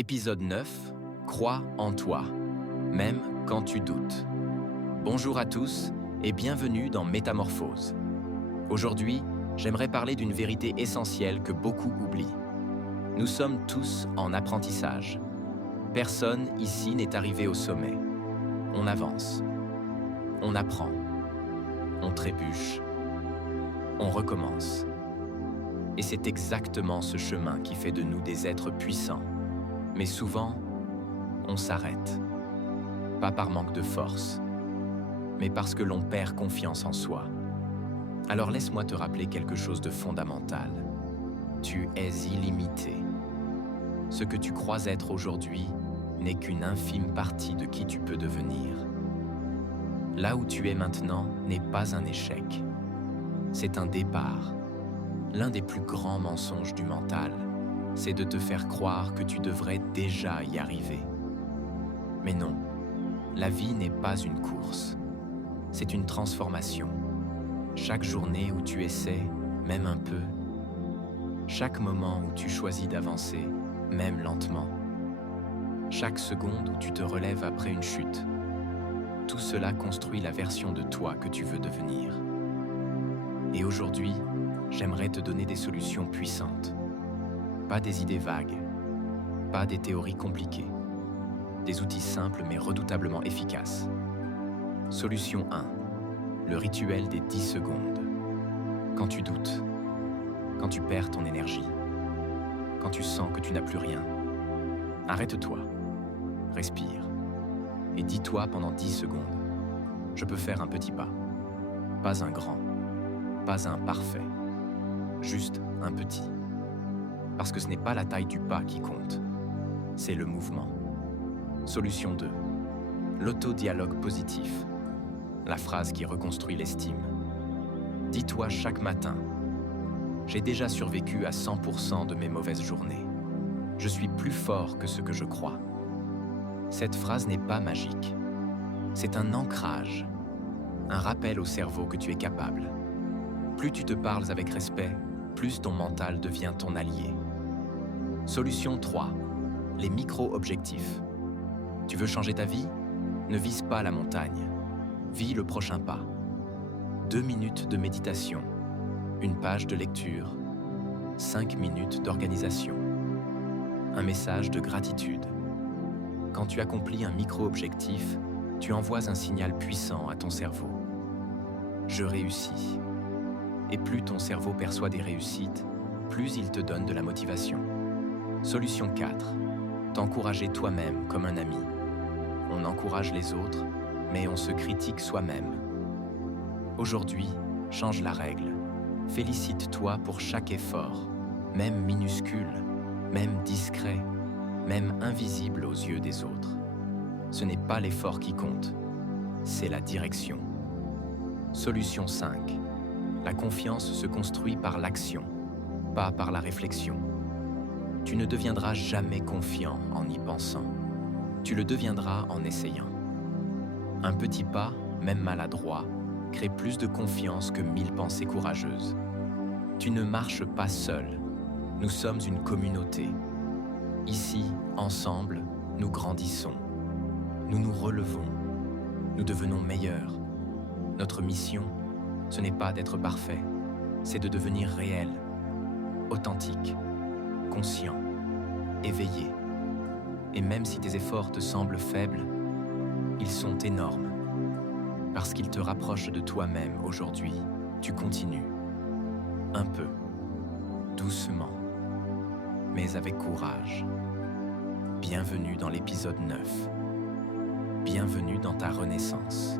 Épisode 9, Crois en toi, même quand tu doutes. Bonjour à tous et bienvenue dans Métamorphose. Aujourd'hui, j'aimerais parler d'une vérité essentielle que beaucoup oublient. Nous sommes tous en apprentissage. Personne ici n'est arrivé au sommet. On avance. On apprend. On trébuche. On recommence. Et c'est exactement ce chemin qui fait de nous des êtres puissants. Mais souvent, on s'arrête. Pas par manque de force, mais parce que l'on perd confiance en soi. Alors laisse-moi te rappeler quelque chose de fondamental. Tu es illimité. Ce que tu crois être aujourd'hui n'est qu'une infime partie de qui tu peux devenir. Là où tu es maintenant n'est pas un échec. C'est un départ. L'un des plus grands mensonges du mental, c'est de te faire croire que tu devrais déjà y arriver. Mais non, la vie n'est pas une course. C'est une transformation. Chaque journée où tu essaies, même un peu, chaque moment où tu choisis d'avancer, même lentement, chaque seconde où tu te relèves après une chute, tout cela construit la version de toi que tu veux devenir. Et aujourd'hui, j'aimerais te donner des solutions puissantes. Pas des idées vagues, pas des théories compliquées, des outils simples mais redoutablement efficaces. Solution 1. Le rituel des 10 secondes. Quand tu doutes, quand tu perds ton énergie, quand tu sens que tu n'as plus rien, arrête-toi, respire et dis-toi pendant 10 secondes, je peux faire un petit pas un grand, pas un parfait, juste un petit. Parce que ce n'est pas la taille du pas qui compte, c'est le mouvement. Solution 2. L'autodialogue positif. La phrase qui reconstruit l'estime. Dis-toi chaque matin, j'ai déjà survécu à 100% de mes mauvaises journées. Je suis plus fort que ce que je crois. Cette phrase n'est pas magique. C'est un ancrage, un rappel au cerveau que tu es capable. Plus tu te parles avec respect, plus ton mental devient ton allié. Solution 3. Les micro-objectifs. Tu veux changer ta vie? Ne vise pas la montagne. Vis le prochain pas. 2 minutes de méditation. Une page de lecture. 5 minutes d'organisation. Un message de gratitude. Quand tu accomplis un micro-objectif, tu envoies un signal puissant à ton cerveau. Je réussis. Et plus ton cerveau perçoit des réussites, plus il te donne de la motivation. Solution 4. T'encourager toi-même comme un ami. On encourage les autres, mais on se critique soi-même. Aujourd'hui, change la règle. Félicite-toi pour chaque effort, même minuscule, même discret, même invisible aux yeux des autres. Ce n'est pas l'effort qui compte, c'est la direction. Solution 5. La confiance se construit par l'action, pas par la réflexion. Tu ne deviendras jamais confiant en y pensant. Tu le deviendras en essayant. Un petit pas, même maladroit, crée plus de confiance que 1000 pensées courageuses. Tu ne marches pas seul. Nous sommes une communauté. Ici, ensemble, nous grandissons. Nous nous relevons. Nous devenons meilleurs. Notre mission, ce n'est pas d'être parfait, c'est de devenir réel, authentique, conscient, éveillé. Et même si tes efforts te semblent faibles, ils sont énormes. Parce qu'ils te rapprochent de toi-même aujourd'hui, tu continues. Un peu, doucement, mais avec courage. Bienvenue dans l'épisode 9. Bienvenue dans ta renaissance.